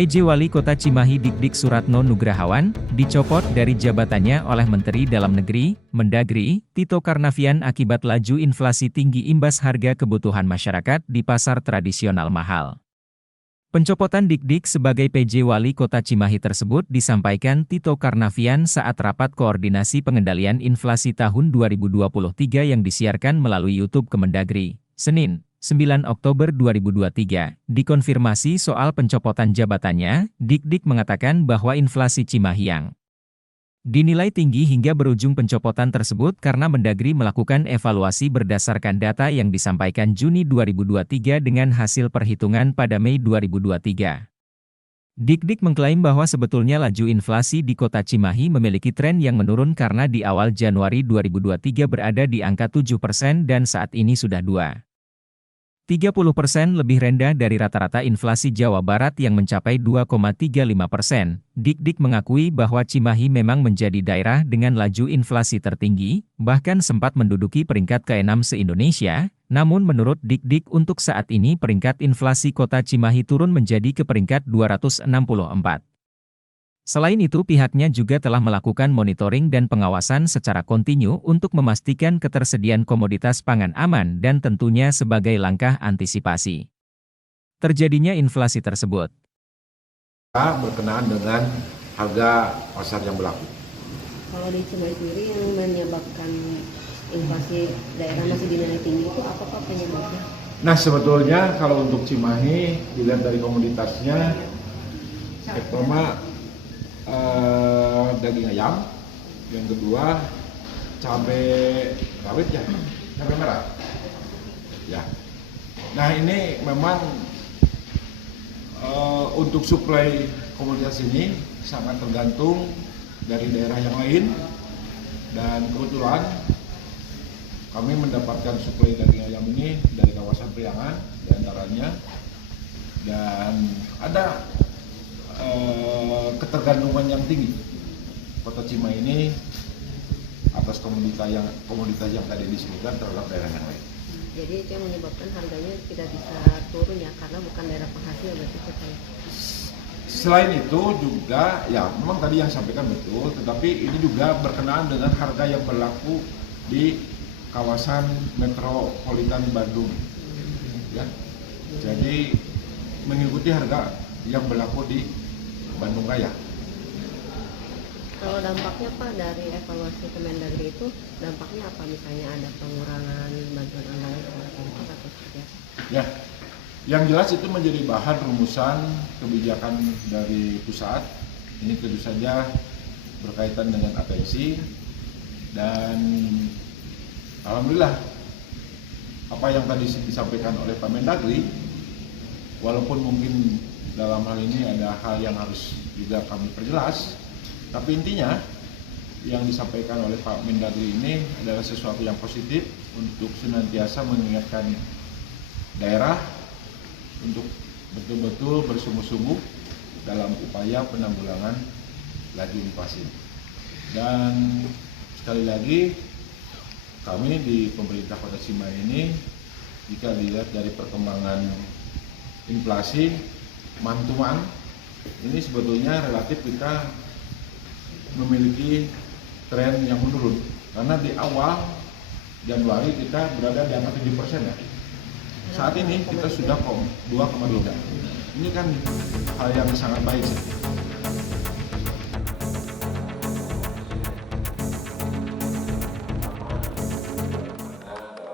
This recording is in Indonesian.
PJ Wali Kota Cimahi Dik-Dik Suratno Nugrahawan, dicopot dari jabatannya oleh Menteri Dalam Negeri, Mendagri, Tito Karnavian akibat laju inflasi tinggi imbas harga kebutuhan masyarakat di pasar tradisional mahal. Pencopotan Dik-Dik sebagai PJ Wali Kota Cimahi tersebut disampaikan Tito Karnavian saat rapat koordinasi pengendalian inflasi tahun 2023 yang disiarkan melalui YouTube Kemendagri, Senin, 9 Oktober 2023, dikonfirmasi soal pencopotan jabatannya, Dik-Dik mengatakan bahwa inflasi Cimahi yang dinilai tinggi hingga berujung pencopotan tersebut karena Mendagri melakukan evaluasi berdasarkan data yang disampaikan Juni 2023 dengan hasil perhitungan pada Mei 2023. Dik-Dik mengklaim bahwa sebetulnya laju inflasi di kota Cimahi memiliki tren yang menurun karena di awal Januari 2023 berada di angka 7% dan saat ini sudah 30% lebih rendah dari rata-rata inflasi Jawa Barat yang mencapai 2,35%. Dik-Dik mengakui bahwa Cimahi memang menjadi daerah dengan laju inflasi tertinggi, bahkan sempat menduduki peringkat ke-6 se-Indonesia, namun menurut Dik-Dik untuk saat ini peringkat inflasi kota Cimahi turun menjadi ke peringkat 264. Selain itu pihaknya juga telah melakukan monitoring dan pengawasan secara kontinu untuk memastikan ketersediaan komoditas pangan aman dan tentunya sebagai langkah antisipasi terjadinya inflasi tersebut. Berkenaan dengan harga pasar yang berlaku. Kalau di Cimahi sendiri yang menyebabkan inflasi daerah masih dinilai tinggi itu apa penyebabnya? Nah sebetulnya kalau untuk Cimahi dilihat dari komoditasnya, pertama daging ayam, yang kedua cabai rawit ya, cabai merah. Ya. Nah ini memang untuk suplai komoditas ini sangat tergantung dari daerah yang lain, dan kebetulan kami mendapatkan suplai daging ayam ini dari kawasan Priangan diantaranya, dan ada ketergantungan yang tinggi kota Cimahi ini atas komoditas yang tadi disebutkan terhadap daerah yang lain. Jadi itu yang menyebabkan harganya tidak bisa turun ya, karena bukan daerah penghasil berarti katanya. Selain itu juga ya memang tadi yang sampaikan betul, tetapi ini juga berkenaan dengan harga yang berlaku di kawasan metropolitan Bandung. Ya. Jadi mengikuti harga yang berlaku di Bandung Raya. Kalau dampaknya Pak dari evaluasi Kemendagri itu dampaknya apa, misalnya ada pengurangan bantuan anggaran atau seperti apa? Ya, yang jelas itu menjadi bahan rumusan kebijakan dari pusat. Ini tentu saja berkaitan dengan atensi, dan alhamdulillah apa yang tadi disampaikan oleh Pak Mendagri, walaupun mungkin dalam hal ini ada hal yang harus juga kami perjelas, tapi intinya yang disampaikan oleh Pak Mendagri ini adalah sesuatu yang positif untuk senantiasa mengingatkan daerah untuk betul-betul bersungguh-sungguh dalam upaya penanggulangan laju inflasi. Dan sekali lagi kami di pemerintah Kota Cimahi ini, jika dilihat dari perkembangan inflasi mantuan ini sebetulnya relatif kita memiliki tren yang menurun, karena di awal Januari kita berada di angka 7% ya. Saat ini kita sudah 2,3. Ini kan hal yang sangat baik sih.